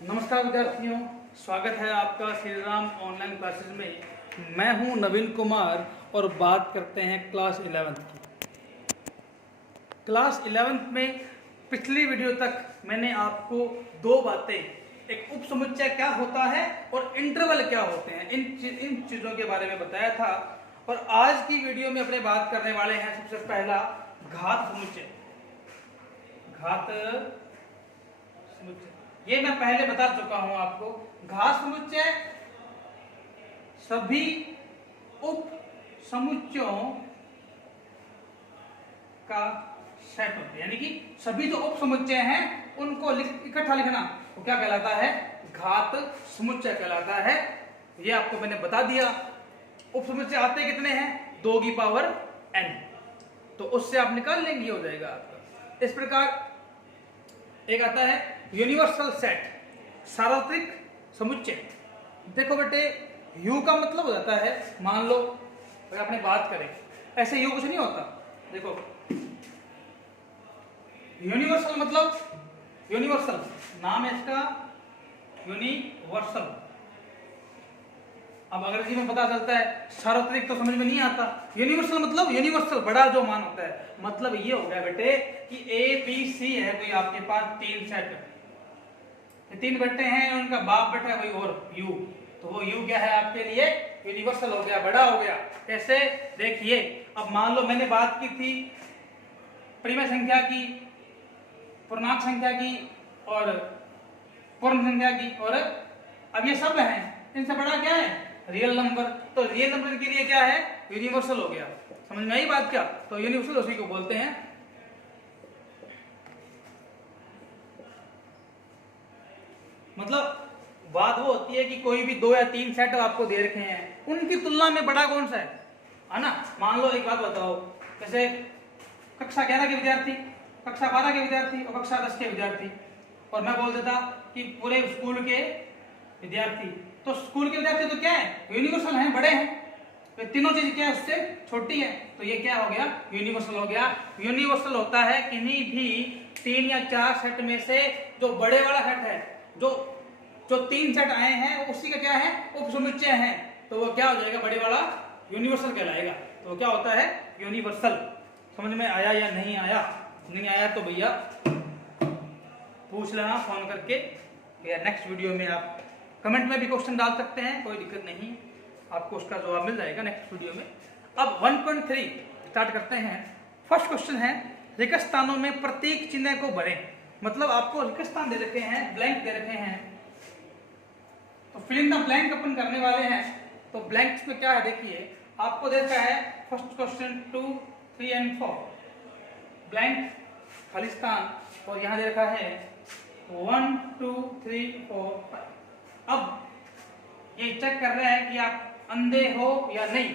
नमस्कार विद्यार्थियों, स्वागत है आपका श्री राम ऑनलाइन क्लासेस में। मैं हूं नवीन कुमार और बात करते हैं क्लास 11th की। क्लास 11th में पिछली वीडियो तक मैंने आपको दो बातें, एक उपसमुच्चय क्या होता है और इंटरवल क्या होते हैं, इन चीज़ों के बारे में बताया था। और आज की वीडियो में अपने बात करने वाले हैं सबसे पहला घात समुच्चय। घात समुच्चय ये मैं पहले बता चुका हूं आपको। घात समुच्चय सभी उप समुच्चयों का सेट होता है, यानी कि सभी जो उप समुच्चय हैं उनको इकट्ठा लिखना वो क्या कहलाता है? घात समुच्चय कहलाता है। ये आपको मैंने बता दिया। उप समुच्चय आते कितने हैं? 2 की पावर n, तो उससे आप निकाल लेंगे, हो जाएगा आपका। इस प्रकार एक आता है यूनिवर्सल सेट, सार्वत्रिक समुच्चय। देखो बेटे, यू का मतलब हो जाता है, मान लो अगर अपने बात करें, ऐसे यू कुछ नहीं होता। देखो यूनिवर्सल मतलब यूनिवर्सल, नाम है इसका यूनिवर्सल। अब अंग्रेजी में पता चलता है, सार्वत्रिक तो समझ में नहीं आता। यूनिवर्सल मतलब यूनिवर्सल, बड़ा जो मान होता है। मतलब ये हो गया बेटे कि ए बी सी है कोई आपके पास 3 सेट, 3 बेटे हैं, उनका बाप बेटा कोई और यू, तो वो यू क्या है आपके लिए? यूनिवर्सल हो गया, बड़ा हो गया। कैसे? देखिए, अब मान लो मैंने बात की थी परिमेय संख्या की, पूर्णांक संख्या की और पूर्ण संख्या की, और अब ये सब हैं, इनसे बड़ा क्या है? Real number. तो रियल नंबर के लिए क्या है? यूनिवर्सल हो गया। समझ में आई बात क्या? तो यूनिवर्सल उसी को बोलते हैं। मतलब बात वो होती है कि कोई भी 2 या 3 सेट आपको दे रखे हैं, उनकी तुलना में बड़ा कौन सा है ना? मान लो एक बात बताओ, जैसे कक्षा 11 के विद्यार्थी, कक्षा 12 के विद्यार्थी और कक्षा 10 के विद्यार्थी, और मैं बोल देता कि पूरे स्कूल के विद्यार्थी। तो स्कूल के विद्यार्थी तो क्या है? यूनिवर्सल हैं, बड़े हैं। तो तीनों चीज क्या है? उससे छोटी है, तो ये क्या हो गया? यूनिवर्सल हो गया। यूनिवर्सल होता है किन्हीं भी 3 या 4 सेट में से जो बड़े वाला सेट है, जो 3 सेट आए हैं उसी का क्या है? उपसमुच्चय है। तो वो क्या हो जाएगा? बड़े वाला यूनिवर्सल कहलाएगा। तो क्या होता है? यूनिवर्सल। समझ में आया या नहीं आया? नहीं आया तो भैया पूछ लेना फोन करके, या नेक्स्ट वीडियो में आप कमेंट में भी क्वेश्चन डाल सकते हैं, कोई दिक्कत नहीं, आपको उसका जवाब मिल जाएगा नेक्स्ट वीडियो में। अब 1.3 स्टार्ट करते हैं। फर्स्ट क्वेश्चन है, रिक्त स्थानों में प्रतीक चिन्ह को भरें। मतलब आपको रिक्त स्थान दे रखे हैं, ब्लैंक दे रखे हैं, तो फिल इन द ब्लैंक अपन करने वाले हैं। तो ब्लैंक्स में क्या है? देखिए, आपको दे रखा है फर्स्ट क्वेश्चन 2, 3 एंड 4 ब्लैंक खाली स्थान, और यहां दे रखा है 1 2 3 4 5। अब ये चेक कर रहे हैं कि आप अंधे हो या नहीं।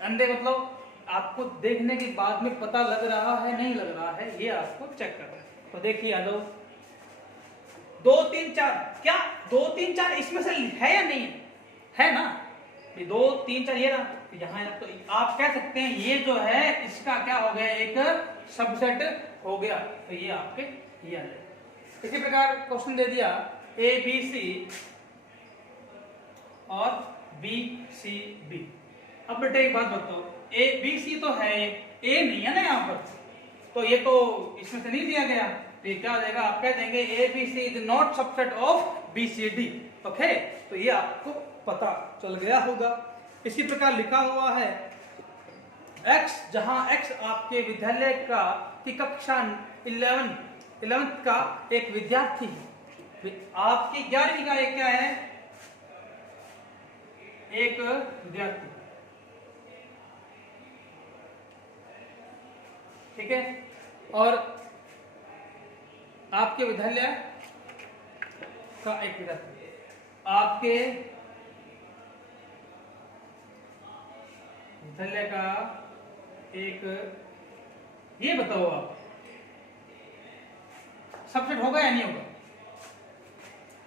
अंधे मतलब आपको देखने के बाद में पता लग रहा है नहीं लग रहा है, ये आपको चेक करना है। तो देखिए आ जाओ, 2 3 4, क्या 2 3 4 इसमें से है या नहीं है ना? ये 2 3 4 ये ना, तो यहाँ तो आप कह सकते हैं ये जो है इसका क्या हो गया? एक सबसेट हो गया। तो ये आपके ये आ जाए। इसी प्रकार क्वेश्चन दे दिया ए बी सी और बी सी बी। अब बेटे एक बात बताओ, ए बी सी तो है, ए नहीं है ना यहाँ पर, तो ये तो इसमें से नहीं दिया गया, तो ये क्या हो जाएगा? आप कह देंगे A B C is not subset of B C D. Okay, तो ये आपको पता चल गया होगा। इसी प्रकार लिखा हुआ है x, जहां x आपके विद्यालय का की कक्षा 11th का एक विद्यार्थी है। आपकी 11वीं का एक क्या है? एक विद्यार्थी, ठीक है। और आपके विद्यालय का एक विद्यार्थी, आपके विद्यालय का एक, ये बताओ आप सबसेट होगा या नहीं होगा?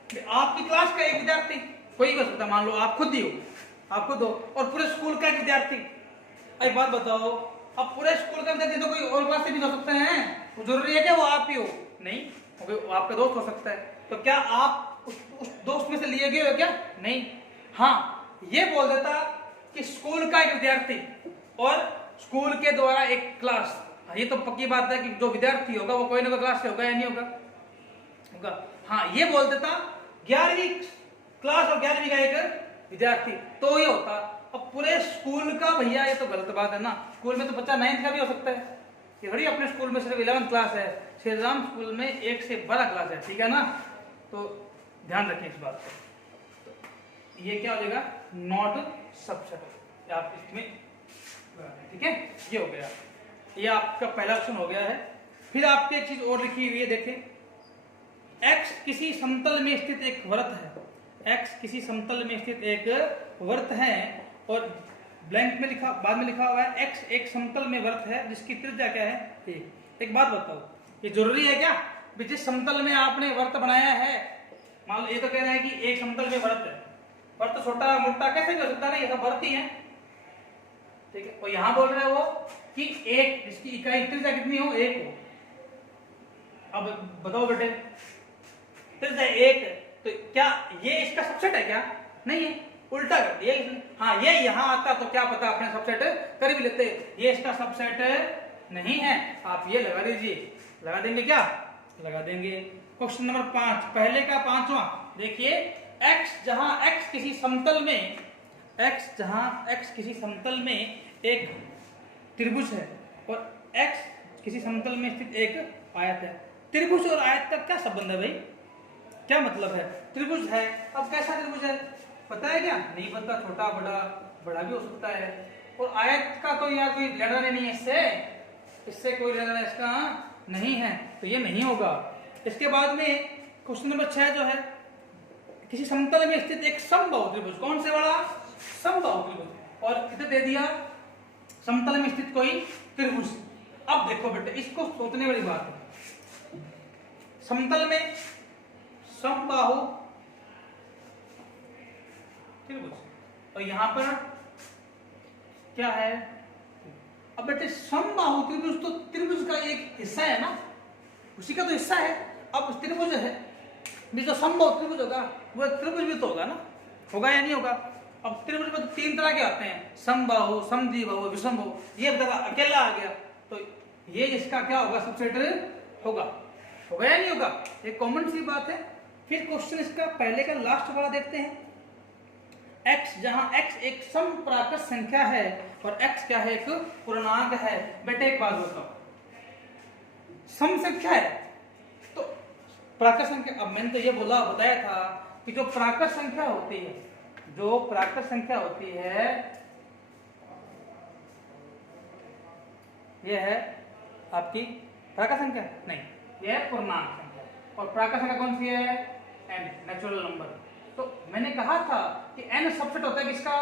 आपकी क्लास का एक विद्यार्थी, कोई हो सकता, मान लो आप खुद ही हो, आप खुद हो, और पूरे स्कूल का एक विद्यार्थी। एक बात बताओ, अब पूरे स्कूल का विद्यार्थी तो कोई और क्लास से भी हो सकते हैं, तो जरूरी है क्या वो आप ही हो? नहीं, आपका दोस्त हो सकता है, तो क्या आप उस दोस्त में से लिए गए हो क्या? नहीं। हाँ, ये बोल देता कि स्कूल का एक विद्यार्थी और स्कूल के द्वारा एक क्लास, ये तो पक्की बात है कि जो विद्यार्थी होगा वो कोई ना कोई क्लास से होगा या नहीं होगा। हाँ, ये बोल देता 11वीं क्लास और 11वीं का एक विद्यार्थी, तो ये होता। अब पूरे स्कूल का भैया, ये तो गलत बात है ना। स्कूल में तो बच्चा 9th का भी हो सकता है, ये बड़ी अपने स्कूल में सिर्फ 11th क्लास है, श्री राम स्कूल में 1 से 12 क्लास है, ठीक है ना। तो ध्यान रखें इस बात को। तो ये क्या हो जाएगा? नॉट सबसेट, आप इसमें, ठीक है, ये हो गया, ये आपका पहला ऑप्शन हो गया है। फिर आपकी एक चीज और लिखी हुई है, देखें, x किसी समतल में स्थित एक वृत्त है, x किसी समतल में स्थित एक वृत्त है, और ब्लैंक में लिखा, बाद में लिखा हुआ है x एक समतल में वृत्त है जिसकी त्रिज्या क्या है? एक बात बताओ, ये जरूरी है क्या? जिस समतल में आपने वृत्त बनाया है, मान लो ये तो कह रहा है कि एक समतल में वृत्त है, वृत्त छोटा मोटा कैसे भी हो सकता है ना, ये सब वृत्त ही है, ठीक है। और यहां बोल रहे हो कि एक, जिसकी इकाई त्रिज्या कितनी हो? 1 हो। अब बताओ बेटे, त्रिज्या 1, तो क्या ये इसका सबसेट है क्या? नहीं है, उल्टा कर दिया इसने। हाँ, ये यहां आता तो क्या पता अपने सबसेट कर भी लेते, ये इसका सबसेट नहीं है। आप ये लगा दीजिए, लगा देंगे क्या? लगा देंगे। क्वेश्चन नंबर 5, पहले का 5वां, देखिए, x जहां x किसी समतल में, x जहां x किसी समतल में एक त्रिभुज है और x किसी समतल में स्थित एक आयत है। त्रिभुज और आयत का क्या संबंध है भाई? क्या मतलब है? त्रिभुज है, अब कैसा त्रिभुज है पता है क्या? नहीं पता, छोटा बड़ा, बड़ा भी हो सकता है। और आयत का तो यार कोई लेना नहीं है इससे, इससे कोई लेना इसका नहीं है, तो ये नहीं होगा। इसके बाद में क्वेश्चन नंबर 6 जो है, किसी समतल में स्थित एक समबाहु त्रिभुज, कौन से वाला? समबाहु त्रिभुज, और कितने दे दिया? समतल में स्थित कोई त्रिभुज। अब देखो बेटे, इसको सोचने वाली बात है, समतल में समबाहु त्रिभुज, और यहां पर क्या है? अब बेटे समबाहु त्रिभुज तो त्रिभुज का एक हिस्सा है ना, उसी का तो हिस्सा है। अब त्रिभुज है, जो समबाहु त्रिभुज होगा वो त्रिभुज भी तो होगा ना, होगा या नहीं होगा? अब त्रिभुज में तो 3 तरह के आते हैं, समबाहु, समद्विबाहु, विषमबाहु। ये बेटा अकेला आ गया, तो ये इसका क्या होगा? सबसेट होगा, होगा या नहीं होगा? ये कॉमन सी बात है। फिर क्वेश्चन इसका पहले का लास्ट वाला देखते हैं, x जहां x एक समप्राकृत संख्या है और x क्या है? एक पूर्णांक है। बेटे एक बात बताओ, सम संख्या है तो प्राकृत संख्या, अब मैंने तो ये बताया था कि जो प्राकृत संख्या होती है, जो प्राकृत संख्या होती है, यह है आपकी प्राकृत संख्या नहीं, यह है पूर्णांक संख्या। और प्राकृत संख्या कौन सी है? n, natural number. तो मैंने कहा था कि n सबसेट होता है किसका?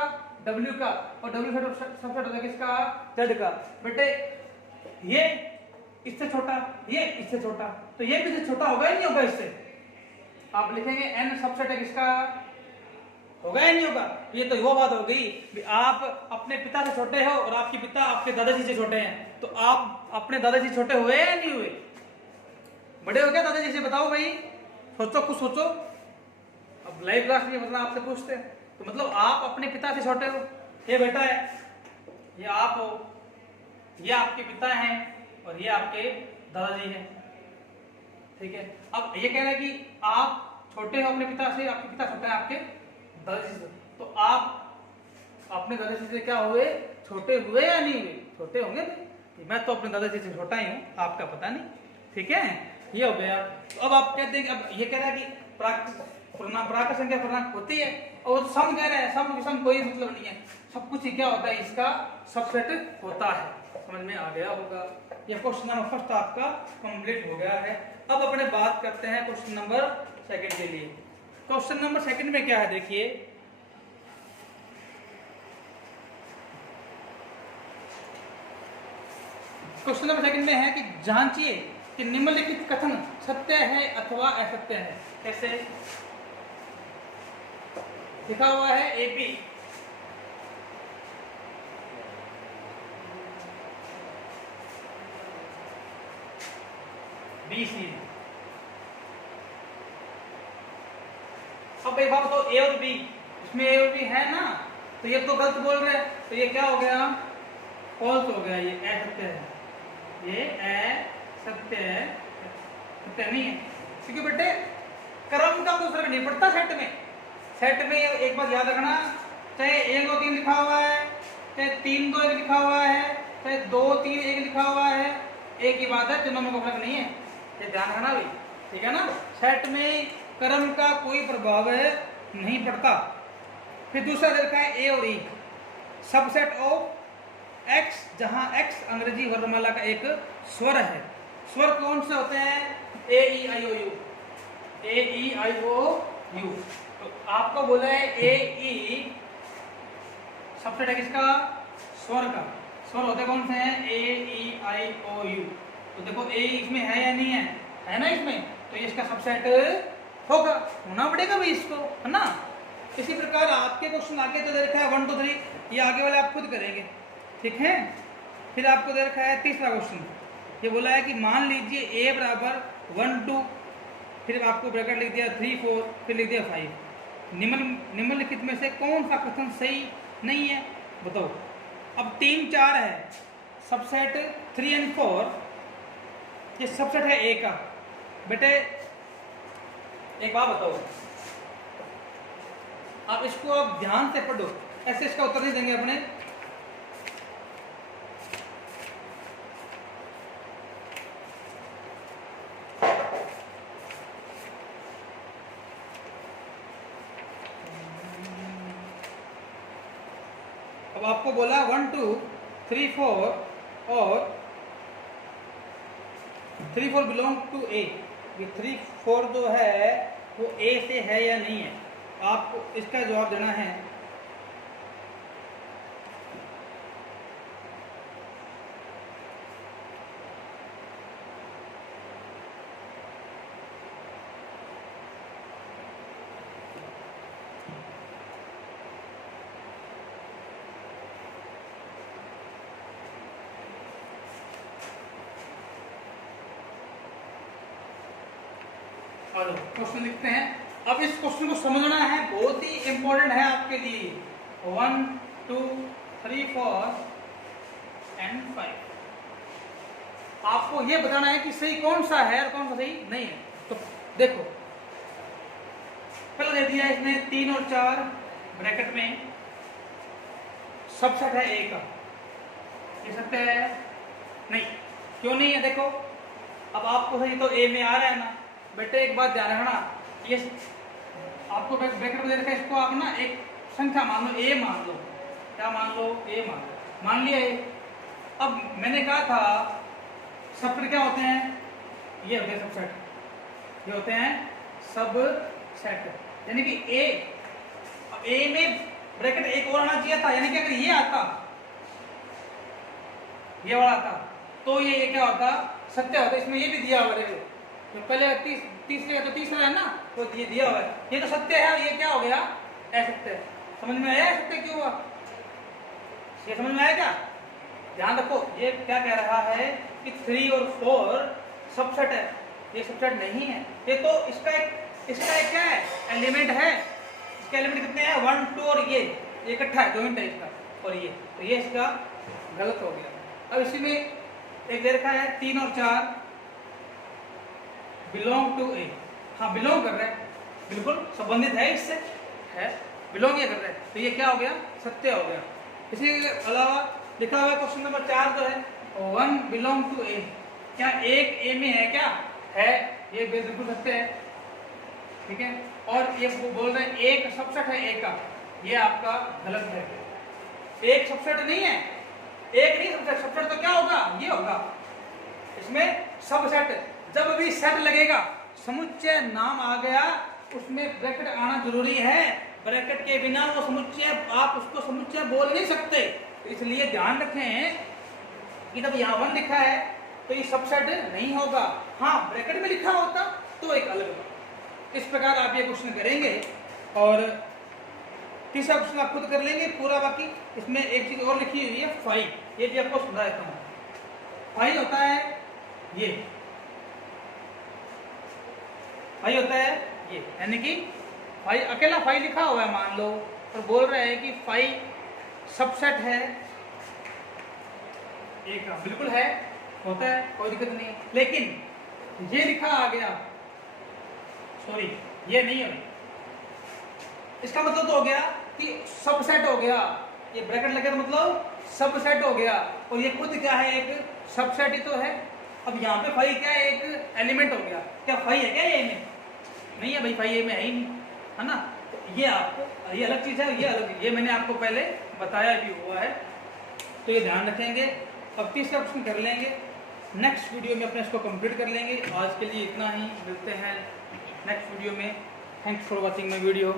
w का, और w सबसेट होता है किसका? z का। बेटे ये इससे छोटा, ये इससे छोटा, तो ये भी इससे छोटा होगा या नहीं होगा? इससे आप लिखेंगे n सबसेट है किसका? होगा या नहीं होगा? ये तो वो बात हो गई, आप अपने पिता से छोटे हो और आपके पिता आपके दादाजी से छोटे हैं, तो आप अपने दादाजी छोटे हुए या नहीं हुए? बड़े हो गया दादाजी से? बताओ भाई, सोचो, कुछ सोचो। अब लाइव क्लास में मतलब आपसे पूछते हैं, तो मतलब आप अपने पिता से छोटे हो। ये बेटा है, ये आप हो, ये आपके पिता हैं और ये आपके दादाजी हैं, ठीक है। अब ये कह रहा है कि आप छोटे हो अपने पिता से, आपके पिता छोटे हैं आपके दादाजी से, तो आप अपने दादाजी से क्या हुए? छोटे हुए या नहीं हुए? छोटे होंगे। मैं तो अपने दादाजी से छोटा ही हूँ, आपका पता नहीं, ठीक है। ये हो गया। तो अब आप कहते हैं कि अब ये कह रहा है कि प्राकृत संख्या पूर्णांक होती है, और सम कह रहा है, सम विषम कोई मतलब नहीं है, सब कुछ ही क्या होता है? इसका सबसेट होता है। समझ में आ गया होगा। ये क्वेश्चन नंबर फर्स्ट आपका कंप्लीट हो गया है। अब अपने बात करते हैं क्वेश्चन नंबर सेकंड के लिए। क्वेश्चन नंबर सेकंड में क्या है? देखिए, क्वेश्चन नंबर सेकंड में है कि जांचिए कि निम्नलिखित कथन सत्य है अथवा असत्य है। कैसे? लिखा हुआ है एपी BC, अब एक बात तो ए और बी, इसमें ए और बी है ना, तो ये तो गलत बोल रहे हैं, तो ये क्या हो गया, फॉल्स हो गया, ये असत्य है, ये असत्य है, सत्य नहीं है। क्योंकि बेटे क्रम का कोई फर्क नहीं पड़ता सेट में। सेट में एक बात याद रखना, चाहे 1 2 3 लिखा हुआ है, चाहे 3 2 1 लिखा हुआ है, चाहे 2 3 1 लिखा हुआ है, एक ही बात है, तीनों में कोई फर्क नहीं है, ये ध्यान रखना भाई, ठीक है ना। सेट में क्रम का कोई प्रभाव नहीं पड़ता। फिर दूसरा देखा है ए और ई, सबसेट ऑफ एक्स, जहां एक्स अंग्रेजी वर्णमाला का एक स्वर है। स्वर कौन से होते हैं, ए ई आई ओ you, A E I O you. तो आपको बोला है ए ई सबसेट है किसका, स्वर का। स्वर होते कौन से हैं, ए ई आई ओ यू। तो देखो ए इसमें है या नहीं है ना इसमें, तो इसका सबसेट होगा, होना पड़ेगा भाई इसको, है ना। इसी प्रकार आपके क्वेश्चन आगे तो दे रखा है 1 2 3, ये आगे वाले आप खुद करेंगे, ठीक है। फिर आपको दे रखा है तीसरा क्वेश्चन, ये बोला है कि मान लीजिए ए बराबर 1 2, फिर आपको ब्रैकेट लिख दिया 3 4, फिर लिख दिया 5। निम्नलिखित में से कौन सा कथन सही नहीं है, बताओ। अब 3 4 है, सबसेट 3 और 4, ये सबसेट है ए का। बेटे एक बात बताओ, आप इसको आप ध्यान से पढ़ो, ऐसे इसका उत्तर नहीं देंगे अपने। अब आपको बोला 1 2 3 4 और 3 4 बिलोंग टू ए, ये 3 4 जो है वो ए से है या नहीं है, आपको इसका जवाब देना है। क्वेश्चन लिखते हैं। अब इस क्वेश्चन को समझना है, बहुत ही इंपॉर्टेंट है आपके लिए। 1 2 3 4 एंड 5, आपको ये बताना है कि सही कौन सा है और कौन सा सही नहीं है। तो देखो, पहले दे दिया है इसने 3 और 4 ब्रैकेट में, सबसेट है ए का, ये सत्य है नहीं, क्यों नहीं है देखो। अब आपको सही तो ए में आ रहा है ना बेटे, एक बात ध्यान रखना, ये आपको ब्रैकेट में दे रखा है, इसको आप ना एक संख्या मान लो, ए मान लो, क्या मान लो, ए मान लिया ए। अब मैंने कहा था सबसेट क्या होते हैं, ये होते हैं सबसेट, ये होते हैं सब सेट, यानी कि ए में ब्रैकेट एक और आना चाहिए था, यानी कि अगर ये आता, ये वाला आता, तो ये क्या होता, सत्य होता। इसमें ये भी दिया हुआ है, तो पहले तीसरे तो तीसरा है ना, तो ये दिया हुआ है, ये तो सत्य है, ये क्या हो गया, असत्य। समझ में आया सत्य क्यों हुआ, ये समझ में आया क्या। ध्यान रखो, ये क्या कह रहा है कि 3 और 4 सबसेट है, ये सबसेट नहीं है, ये तो इसका एक क्या है, एलिमेंट है। इसके एलिमेंट कितने हैं, 1 2 और ये इकट्ठा है, जॉइंट है इसका, और ये, तो ये इसका गलत हो गया। अब इसी में एक दे रखा है 3 और 4 बिलोंग टू ए, हाँ बिलोंग कर रहे हैं, बिल्कुल संबंधित है इससे, है बिलोंग ये कर रहे हैं, तो ये क्या हो गया, सत्य हो गया। इसी के अलावा लिखा हुआ है क्वेश्चन नंबर 4 जो है 1 बिलोंग टू ए, क्या एक ए में है, क्या है, ये बिल्कुल सत्य है, ठीक है। और ये बोल रहे हैं एक सबसेट है ए का, ये आपका गलत है, एक सबसेट नहीं है, एक नहीं सबसेट, सबसेट तो क्या होगा, ये होगा। इसमें सबसेट, जब भी सेट लगेगा, समुच्चय नाम आ गया, उसमें ब्रैकेट आना जरूरी है, ब्रैकेट के बिना वो समुच्चय, आप उसको समुच्चय बोल नहीं सकते। इसलिए ध्यान रखें कि जब यहाँ 1 लिखा है तो ये सबसेट नहीं होगा, हाँ ब्रैकेट में लिखा होता तो एक अलग बात। इस प्रकार आप ये क्वेश्चन करेंगे, और तीसरा क्वेश्चन आप खुद कर लेंगे पूरा। बाकी इसमें एक चीज और लिखी हुई है 5, ये भी आपको समझा देता हूँ। 5 होता है ये, 5 होता है ये, यानी कि फाई अकेला फाई लिखा हुआ है मान लो, और बोल रहे हैं कि फाई सबसेट है ए का। बिल्कुल है, होता है, कोई दिक्कत नहीं है। लेकिन ये लिखा आ गया, सॉरी ये नहीं है, इसका मतलब तो हो गया कि सबसेट हो गया, ये ब्रैकेट लगे तो मतलब सबसेट हो गया, और ये खुद क्या है, एक सबसेट ही तो है। अब यहाँ पे फाई क्या है, एक एलिमेंट हो गया। क्या फाई है क्या ये में? नहीं है भाई, फाई ये में है ही नहीं, है ना। तो ये आपको, ये अलग चीज़ है, ये अलग, ये मैंने आपको पहले बताया भी हुआ है, तो ये ध्यान रखेंगे। अब तीसरा ऑप्शन कर लेंगे, नेक्स्ट वीडियो में अपने इसको कंप्लीट कर लेंगे। आज के लिए इतना ही, मिलते हैं नेक्स्ट वीडियो में। Thanks for watching my video.